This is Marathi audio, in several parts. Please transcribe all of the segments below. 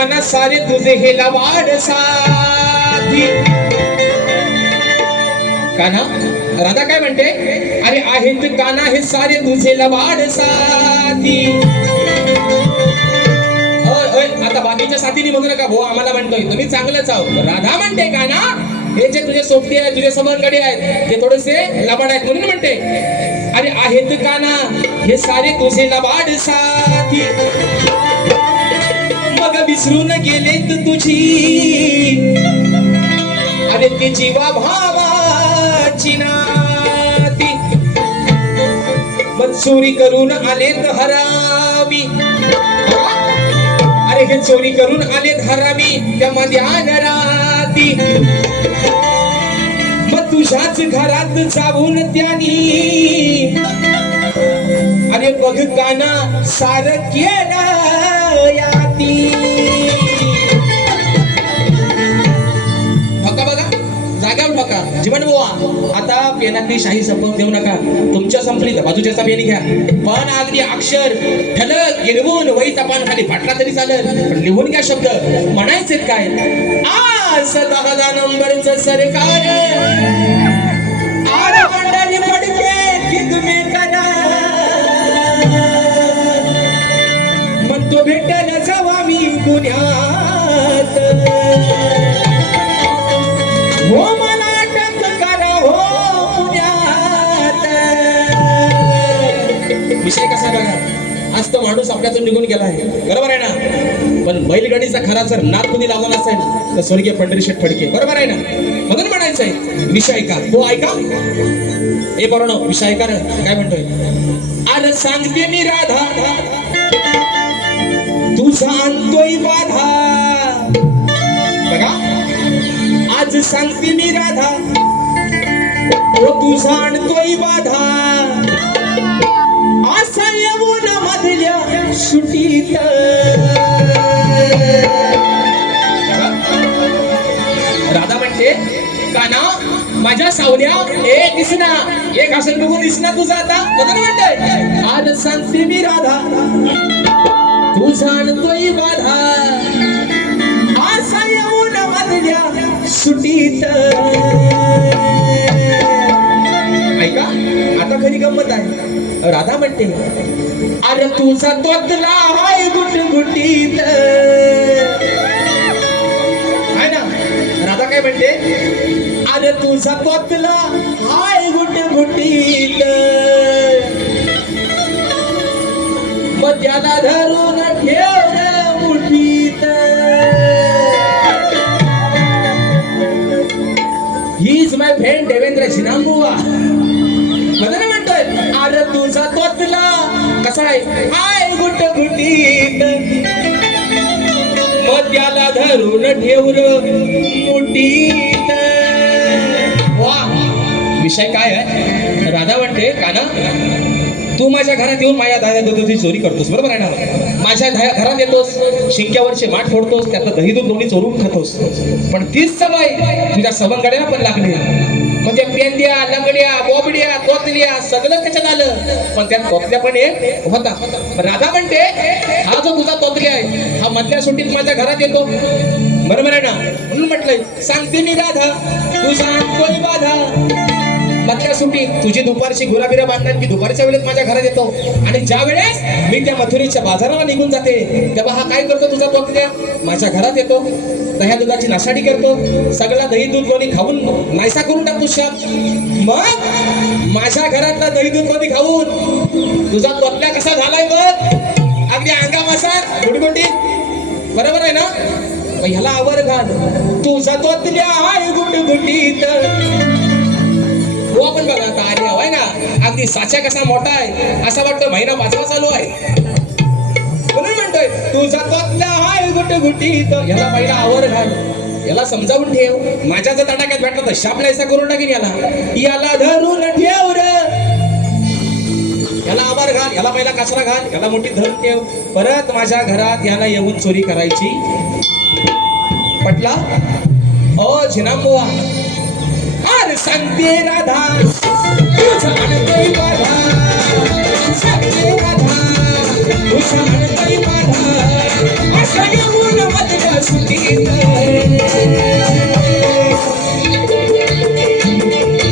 काना सारे तुझे हे लवाड साधी काना राधा काय म्हणते? अरे आहेत काना हे सारे तुझे लवाड साधी आता बाकीच्या साथीने म्हणू नका भाऊ आम्हाला म्हणतोय तुम्ही चांगलंच आहो राधा म्हणते का ना हे जे तुझे सोबती आहेत तुझे समनगडी आहेत ते थोडेसे लबाड आहेत म्हणून म्हणते. अरे आहेत का ना हे सारे तुझे लबाड साथी. मला विसरून गेलेत तुझी. अरे ते जीवा भावाची नाती. मग चोरी करून आलेत हरामी. अरे हे चोरी करून आलेत हरामी त्या मध्यान राती. मग तुझ्याच घरात जाऊन त्यानी. अरे बघ काना सार केलं. बुवा आता पेनातली शाही संपवून देऊ नका. तुमच्या संपली तर बाजूच्या पेन घ्या. पण अगदी अक्षर ठलक गिरवून वहीचा पान खाली फाटला तरी चालत पण लिहून घ्या शब्द. म्हणायचे काय? आज दहा नंबरच सरकार. मग तो भेटायला जावा मी गुन्ह्यात हो आज तो माणूस आपल्यातून निघून गेला आहे. बरोबर आहे ना? पण बैलगाडीचा खरा जर नाद कुणी लावला असेल ना तर स्वर्गीय पंढरीशेठ फडके. बरोबर आहे ना? म्हणून म्हणायचं आहे विषय ऐका. हो ऐका. हे बरोबर विषय ऐका काय म्हणतोय? अरे सांगते मी राधा. तुझा आणतोय बाधा. बघा. आज सांगते मी राधा. ओ तुझा आणतोय बाधा. राधा म्हणते काना माझ्या सावल्या ए दिसना. एक आसन बघून दिसना तुझा आता. बघा ना म्हणते आज सांगते मी राधा. तू जाणतोय बाधा. आसा येऊन मधल्या सुटीत. ऐका आता खरी गंमत आहे. राधा म्हणते अरे तुझा तोतला हाय गुटगुटीत. आहे ना? राधा काय म्हणते अरे तुझा तोतला हाय गुटगुटीत. मग त्याला धरून काय हाय गुट गुटीत मग त्याला धरून ठेवर मुठीत वा. विषय काय आहे? राधा म्हणते काना तू माझ्या घरात येऊन माझ्या दादा दुधाची चोरी करतोस. बरोबर आहे ना? माझ्या घरात येतोस शिंक्यावरचे माठ फोडतोस त्यातलं दही दूध दोन्ही चोरून खातोस. पण तीच सवय तुझ्या सबंगड्याला पण लागली. म्हणजे पेंद्या लंगड्या बोबड्या तोतल्या सगळं त्याच्यात आलं. पण त्यात तोतल्या पण एक होता. राधा म्हणते हा जो तुझा तोतल्या आहे हा मधल्या सुट्टीत माझ्या घरात येतो. बरोबर आहे ना? म्हणून म्हटलंय सांगते मी राधा तू सांग कोणी बाधा. मधल्या तुझी दुपारची गुराबिरा बांधणार की दुपारच्या वेळेत माझ्या घरात येतो. आणि ज्या वेळेस मी त्या मथुरीच्या बाजाराला निघून जाते तेव्हा हा काय करतो तुझा तोतल्या माझ्या घरात येतो दह्या दुधाची नाशाडी करतो सगळा दही दूध कोणी खाऊन नाहीसा करून टाकतो शाप. मग माझ्या घरातला दही दूध कोणी खाऊन तुझा तोतल्या कसा झालाय बघ? अगदी अंगा मासा गुडगुडी बरोबर आहे ना? मग ह्याला आवर घाल. तुझा तोतल्या आहे तो आपण बघा आता आली हवाय ना. अगदी साचा कसा मोठा आहे असं वाटतं महिना पाचवा चालू आहे. म्हणून म्हणतोय तुझा तोतल्या हाय गुट गुटी याला पहिला आवर घाल. याला समजावून ठेव. माझ्या जर तटाक्यात भेटला तर शाप नाहीसा करून टाकीन याला. याला धरून ठेव र. याला आभार घाल. याला पहिला कचरा घाल. याला मोठी धरून ठेव. परत माझ्या घरात याला येऊन चोरी करायची. पटला? ओ झिनामुआ आर राधा। तुझा आणतोय बाधा। सांगते राधा तुझा आणतोय बाधा। अशा येऊन मधल्या सुटीत।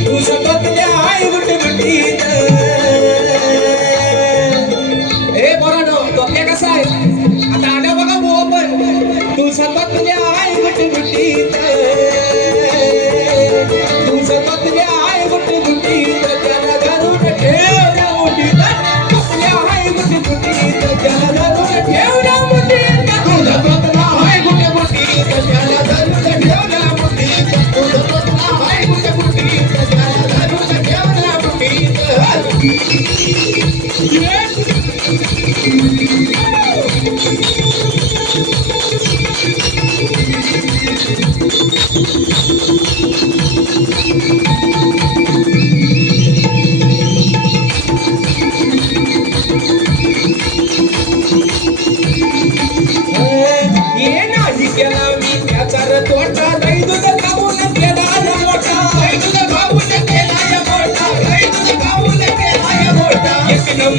तुझा बदल्या आय गुट गुटीत कसा आहे? आता आलं बघा आय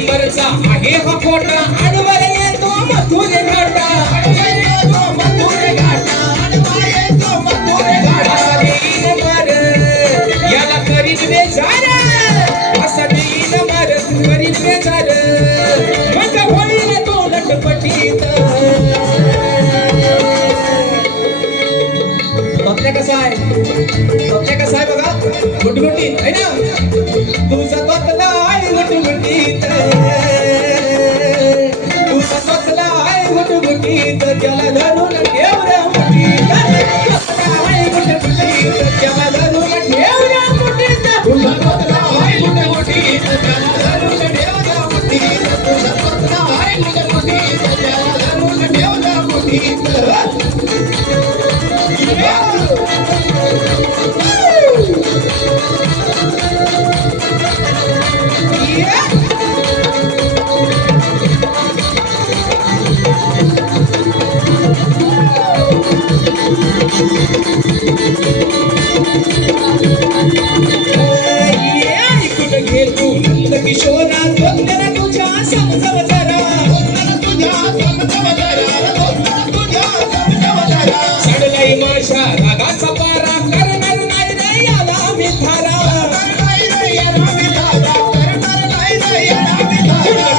नंबरचा. आहे हा फोटा अनवर येतो मथुर घाटा येतो मथुर घाटा. अनवर येतो मथुर याला करीन बेजार. असं देईन मर करीन बेजार. జలధరుల దేవుడే माशा रागाचा पारा करणार नाही रे याला मी थारा.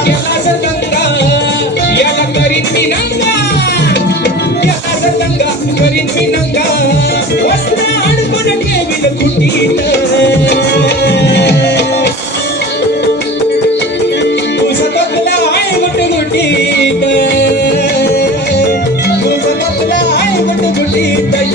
केलास दंगा याला करीत मी नंगा. केलास दंगा करीत मी नंगा. वस्त्र अडकून ठेवील कुटीत.